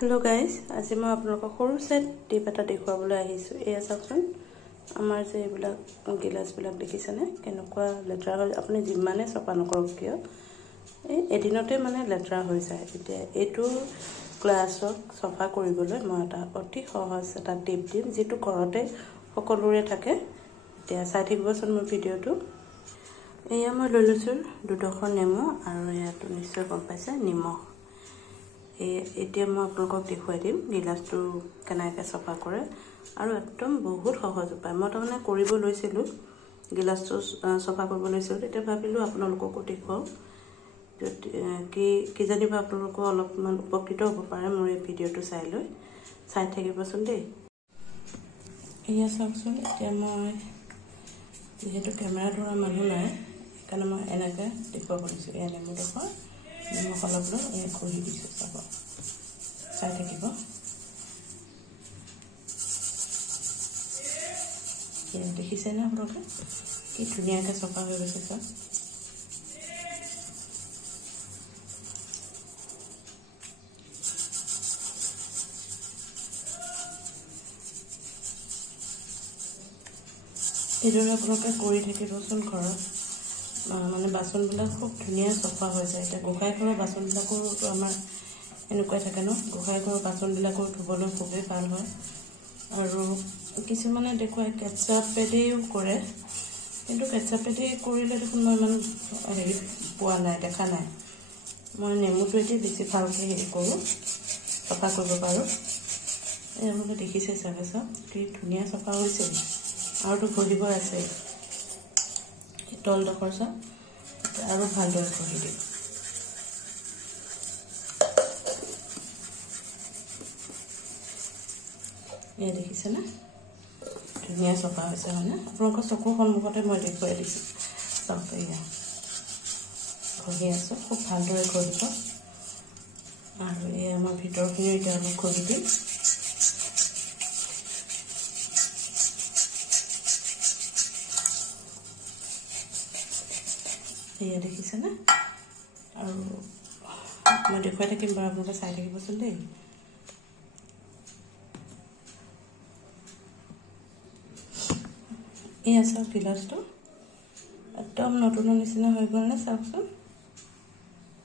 Hello guys, আজি মই আপোনালোকক সৰু সেট টিপ এটা দেখুৱাবলৈ আহিছো। এয়া চাওকচোন, আমাৰ যে এইবিলাক গিলাস বিলাক দেখিছেনে কেনেকুৱা লেতেৰা হয়। আপুনি যিমানে চফা নকৰক কিয় এদিনতে মানে লেতেৰা হৈ যায়। এতিয়া এইটো গ্লাছক চফা কৰিবলৈ মই এটা অতি সহজ এটা টিপ দিম, যেটো ঘৰতে সকলোৰে থাকে। এতিয়া চাই থাকিবচোন মোৰ ভিডিওটো। এয়া মই লৈ লৈছো দুডোখৰ নেমু আৰু ইয়াত নিশ্চয় গম পাইছে নিমখ। এতিয়া মই আপোনালোকক দেখুৱাই দিম গিলাসটো কেনেকৈ চফা কৰে আৰু একদম বহুত সহজ উপায়। মই তাৰমানে কৰিব লৈছিলোঁ, গিলাসটো চফা কৰিব লৈছিলোঁ, তেতিয়া ভাবিলোঁ আপোনালোককো দেখুৱাওঁ। কি জানিবা আপোনালোকো অলপমান উপকৃত হ'ব পাৰে মোৰ এই ভিডিওটো চাই থাকিবচোন দেই। এয়া চাওকচোন, এতিয়া মই যিহেতু কেমেৰা ধৰা মানুহ নাই সেইকাৰণে মই এনেকৈ দেখুৱাব দিছোঁ। এয়া নেমুডোখৰ নিমখ অলপ লৈ এয়া ঘঁহি দিছোঁ, চাব চাই থাকিব। এয়া দেখিছেনে আপোনালোকে কি ধুনীয়াকৈ চফা হৈ গৈছে চাওক। এইদৰে আপোনালোকে কৰি থাকিবচোন ঘৰত, মানে বাচনবিলাক খুব ধুনীয়া চফা হৈ যায়। এতিয়া গোসাঁই ঘৰৰ বাচনবিলাকোতো আমাৰ এনেকুৱাই থাকে ন, গোসাঁই ঘৰৰ বাচনবিলাকো ধুবলৈ খুবেই ভাল হয়। আৰু কিছুমানে দেখুৱাই কেটচাপেদিও কৰে, কিন্তু কেটচাপেদি কৰিলে দেখোন মই ইমান পোৱা নাই, দেখা নাই। মই নেমুটোৱেদি বেছি ভালকৈ কৰোঁ, চফা কৰিব পাৰোঁ। আপোনালোকে দেখিছে চাগে, চাওক কি ধুনীয়া চফা হৈছে। আৰুতো ঘঁহিব আছে তলডোখৰ চাওক, আৰু ভালদৰে ঘঁহি দিম। এয়া দেখিছেনে ধুনীয়া চফা হৈছে হয়নে? আপোনালোকৰ চকুৰ সন্মুখতে মই দেখুৱাই দিছোঁ। চাওক এয়া ঘঁহি আছোঁ, খুব ভালদৰে ঘঁহিব। আৰু এয়া আমাৰ ভিতৰখিনি এতিয়া অলপ ঘঁহি দিম। এয়া দেখিছেনে? আৰু মই দেখুৱাই থাকিম বাৰু, আপোনালোকে চাই থাকিবচোন দেই। এয়া চাওক গিলাসটো একদম নতুনৰ নিচিনা হৈ গ'ল নে? চাওকচোন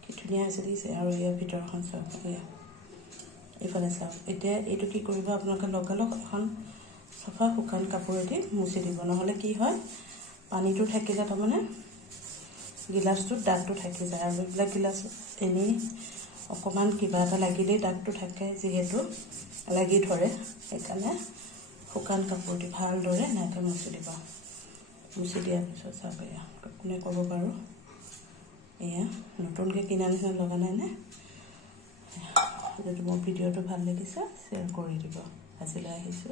কি ধুনীয়া হৈছে দিছে। আৰু ইয়াৰ ভিতৰখন চাওক, এয়া এইফালে চাওক। এতিয়া এইটো কি কৰিব আপোনালোকে লগালগ এখন চফা শুকান কাপোৰেদি মুচি দিব, নহ'লে কি হয় পানীটো থাকিলে তাৰমানে গিলাসটোত দাগটো থাকি যায়। আৰু এইবিলাক গিলাস এনেই অকণমান কিবা এটা লাগিলেই দাগটো থাকে, যিহেতু লাগি ধৰে, সেইকাৰণে শুকান কাপোৰ দি ভালদৰে এনেকৈ মুচি দিবা। মুচি দিয়াৰ পিছত চাওক এয়া কোনে ক'ব বাৰু, এয়া নতুনকৈ কিনা নিচিনা লগা নাইনে? যদি মোৰ ভিডিঅ'টো ভাল লাগিছে শ্বেয়াৰ কৰি দিব। আজিলৈ আহিছোঁ।